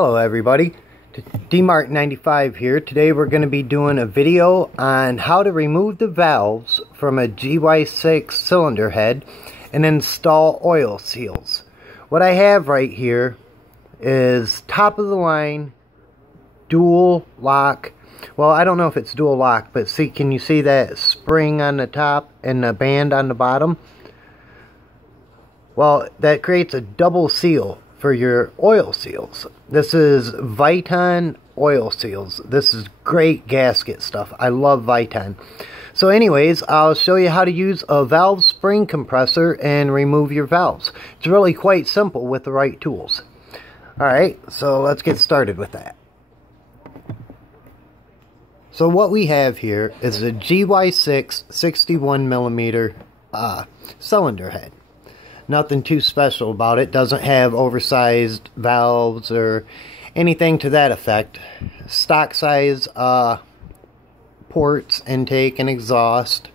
Hello everybody, DMart95 here. Today we're going to be doing a video on how to remove the valves from a GY6 cylinder head and install oil seals. What I have right here is top of the line dual lock. Well, I don't know if it's dual lock, but see, can you see that spring on the top and the band on the bottom? Well, that creates a double seal for your oil seals. This is VITON oil seals. This is great gasket stuff. I love VITON. So anyways, I'll show you how to use a valve spring compressor and remove your valves. It's really quite simple with the right tools. Alright, so let's get started with that. So what we have here is a GY6 61mm cylinder head. Nothing too special about it. Doesn't have oversized valves or anything to that effect. Stock size ports, intake, and exhaust.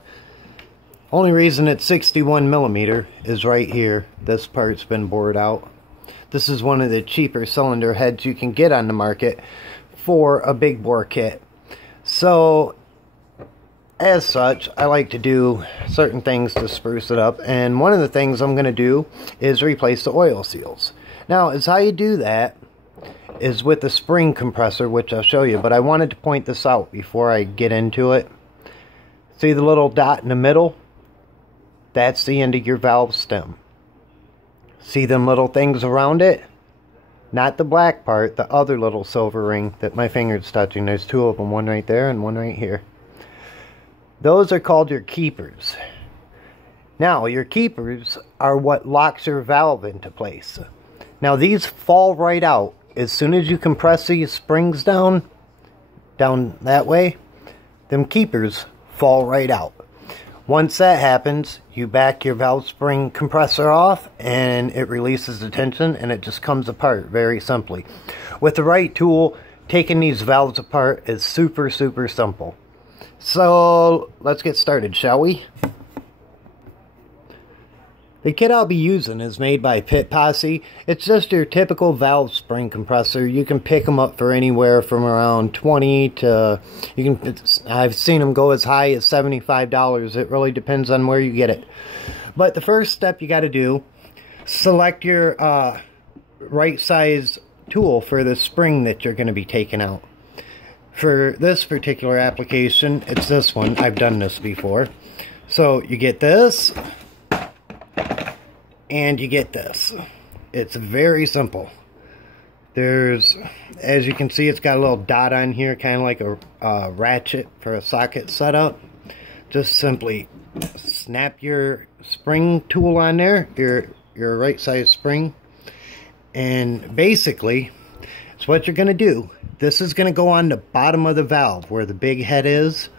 Only reason it's 61mm is right here. This part's been bored out. This is one of the cheaper cylinder heads you can get on the market for a big bore kit. So, as such, I like to do certain things to spruce it up, and one of the things I'm going to do is replace the oil seals. Now, as how you do that is with the spring compressor, which I'll show you, but I wanted to point this out before I get into it. See the little dot in the middle? That's the end of your valve stem. See them little things around it? Not the black part, the other little silver ring that my finger's touching. There's two of them, one right there and one right here. Those are called your keepers. Now, your keepers are what locks your valve into place. Now, these fall right out. As soon as you compress these springs down that way, them keepers fall right out. Once that happens, you back your valve spring compressor off and it releases the tension and it just comes apart very simply. With the right tool, taking these valves apart is super simple. So, let's get started, shall we? The kit I'll be using is made by Pit Posse. It's just your typical valve spring compressor. You can pick them up for anywhere from around 20 to, I've seen them go as high as $75. It really depends on where you get it. But the first step you got to do, select your right size tool for the spring that you're going to be taking out. For this particular application, it's this one. I've done this before. So you get this, and you get this. It's very simple. There's, as you can see, it's got a little dot on here, kind of like a ratchet for a socket setup. Just simply snap your spring tool on there, your right size spring, and basically, it's what you're going to do. This is going to go on the bottom of the valve where the big head is.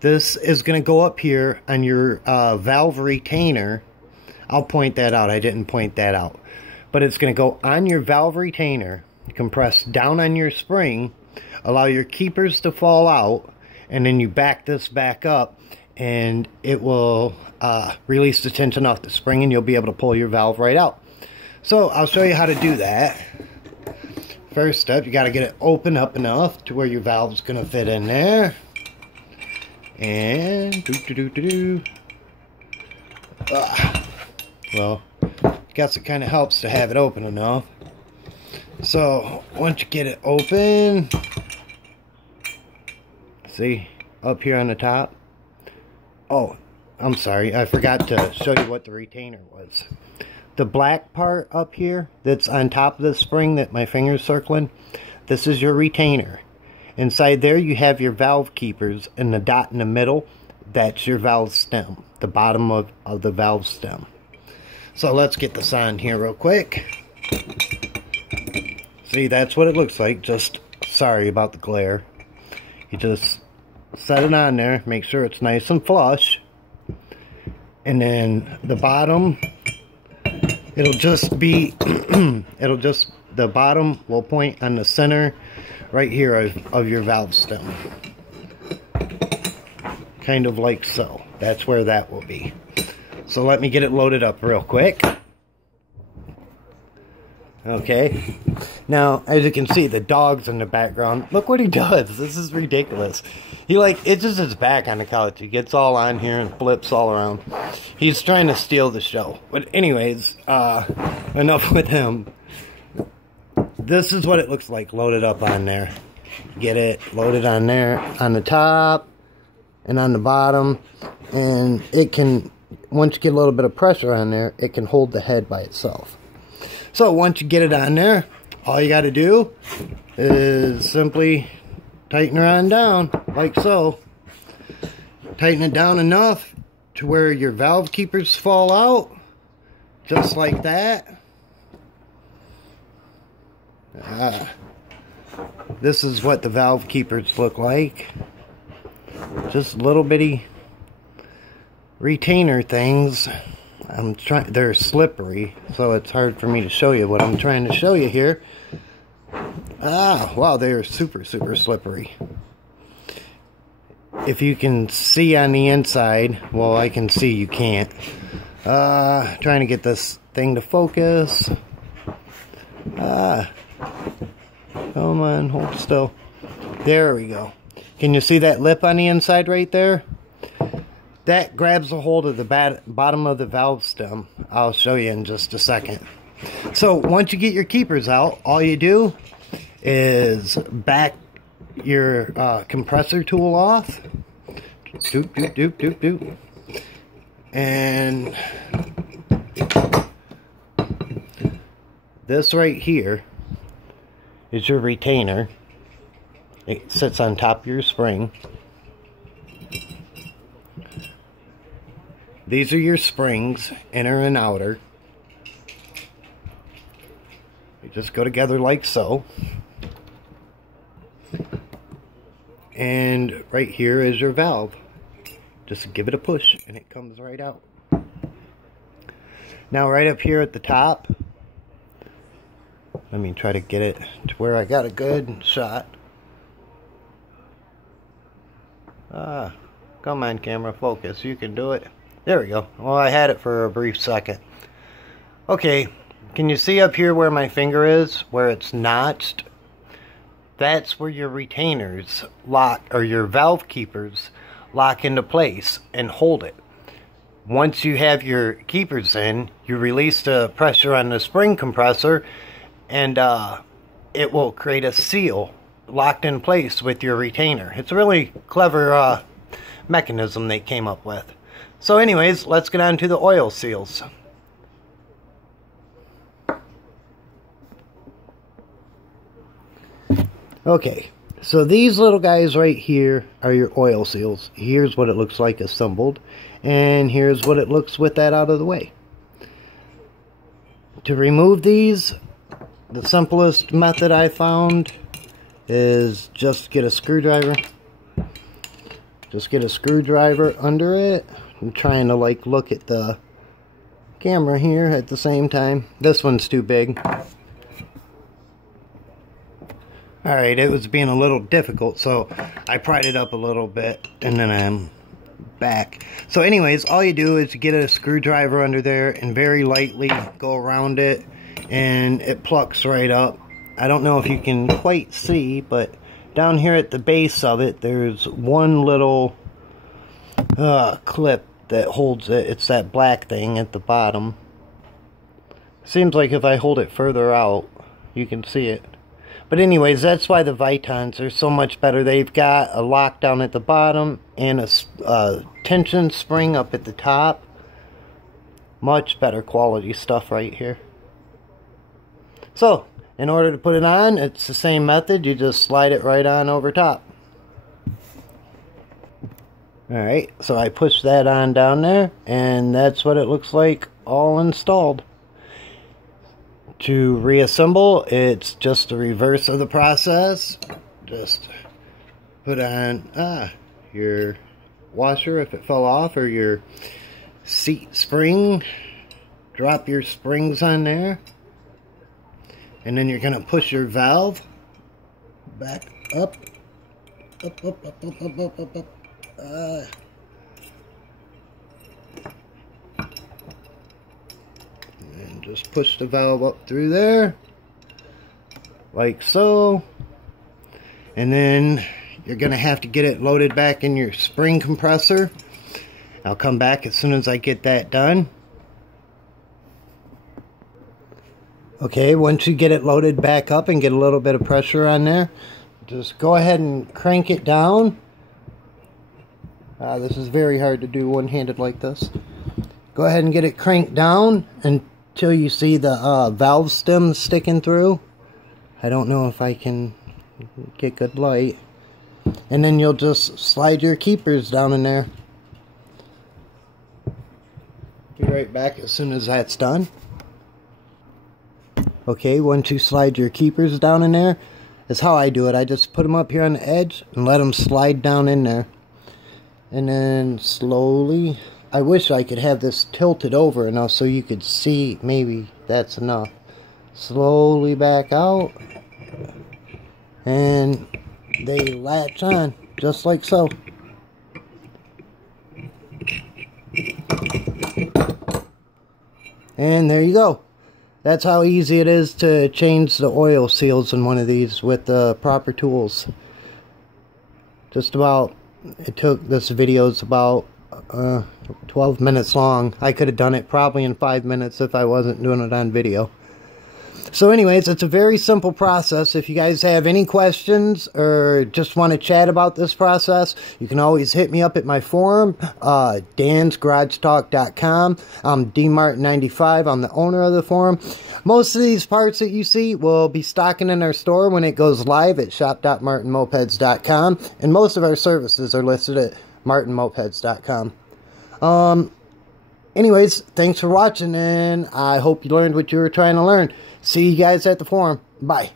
This is going to go up here on your valve retainer. I'll point that out. I didn't point that out. But it's going to go on your valve retainer, compress down on your spring, allow your keepers to fall out, and then you back this back up, and it will release the tension off the spring, and you'll be able to pull your valve right out. So I'll show you how to do that. First step, you got to get it open up enough to where your valve's going to fit in there. And well, guess it kind of helps to have it open enough. So once you get it open, see up here on the top. Oh, I'm sorry, I forgot to show you what the retainer was. The black part up here that's on top of the spring that my finger's circling, this is your retainer. Inside there you have your valve keepers, and the dot in the middle, that's your valve stem, the bottom of the valve stem. So let's get this on here real quick. See, that's what it looks like. Just sorry about the glare. You just set it on there, make sure it's nice and flush, and then the bottom, it'll just be the bottom will point on the center right here of your valve stem, kind of like so. That's where that will be. So let me get it loaded up real quick. Okay, now as you can see, the dog's in the background. Look what he does. This is ridiculous. He itches his back on the couch. He gets all on here and flips all around. He's trying to steal the show. But anyways, enough with him. This is what it looks like loaded up on there. Get it loaded on there, on the top and on the bottom. And it can, once you get a little bit of pressure on there, it can hold the head by itself. So once you get it on there, all you got to do is simply tighten her on down, like so. Tighten it down enough to where your valve keepers fall out, just like that. This is what the valve keepers look like. Just little bitty retainer things. They're slippery, so it's hard for me to show you what I'm trying to show you here. Wow, they are super slippery. If you can see on the inside, well, I can see you can't. Trying to get this thing to focus. Come on, hold still. There we go. Can you see that lip on the inside right there? That grabs a hold of the bottom of the valve stem. I'll show you in just a second. So once you get your keepers out, all you do is back your compressor tool off. Doop, doop, doop, doop, doop. And this right here is your retainer. It sits on top of your spring. These are your springs, inner and outer. They just go together like so. And right here is your valve. Just give it a push and it comes right out. Now right up here at the top, let me try to get it to where I got a good shot. Come on, camera, focus. You can do it. There we go. Well, I had it for a brief second. Okay, can you see up here where my finger is, where it's notched? That's where your retainers lock, or your valve keepers lock into place and hold it. Once you have your keepers in, you release the pressure on the spring compressor, and it will create a seal locked in place with your retainer. It's a really clever mechanism they came up with. So anyways, let's get on to the oil seals. Okay, so these little guys right here are your oil seals. Here's what it looks like assembled, and here's what it looks with that out of the way. To remove these, the simplest method I found is just get a screwdriver. Just get a screwdriver under it. I'm trying to like look at the camera here at the same time. This one's too big. Alright, it was being a little difficult, so I pried it up a little bit, and then I'm back. So anyways, all you do is get a screwdriver under there and very lightly go around it, and it plucks right up. I don't know if you can quite see, but down here at the base of it, there's one little clip that holds it. It's that black thing at the bottom. Seems like if I hold it further out, you can see it. But anyways, that's why the VITONs are so much better. They've got a lockdown at the bottom and a tension spring up at the top. Much better quality stuff right here. So, in order to put it on, it's the same method. You just slide it right on over top. Alright, so I push that on down there, and that's what it looks like all installed. To reassemble, it's just the reverse of the process. Just put on your washer if it fell off, or your seat spring. Drop your springs on there. And then you're going to push your valve back up. Up, up, up, up, up, up, up, up. And just push the valve up through there. like so. And then you're going to have to get it loaded back in your spring compressor. I'll come back as soon as I get that done. Okay, once you get it loaded back up and get a little bit of pressure on there, just go ahead and crank it down. This is very hard to do one-handed like this. Go ahead and get it cranked down until you see the valve stem sticking through. I don't know if I can get good light. And then you'll just slide your keepers down in there. Be right back as soon as that's done. Okay, once you slide your keepers down in there, that's how I do it. I just put them up here on the edge and let them slide down in there. And then slowly, I wish I could have this tilted over enough so you could see, maybe that's enough. Slowly back out. And they latch on, just like so. And there you go. That's how easy it is to change the oil seals in one of these with the proper tools. Just about, it took, this video is about 12 minutes long. I could have done it probably in 5 minutes if I wasn't doing it on video. So anyways, it's a very simple process. If you guys have any questions or just want to chat about this process, you can always hit me up at my forum, dansgaragetalk.com. I'm dmartin95. I'm the owner of the forum. Most of these parts that you see will be stocking in our store when it goes live at shop.martinmopeds.com. And most of our services are listed at martinmopeds.com. Anyways, thanks for watching, and I hope you learned what you were trying to learn. See you guys at the forum. Bye.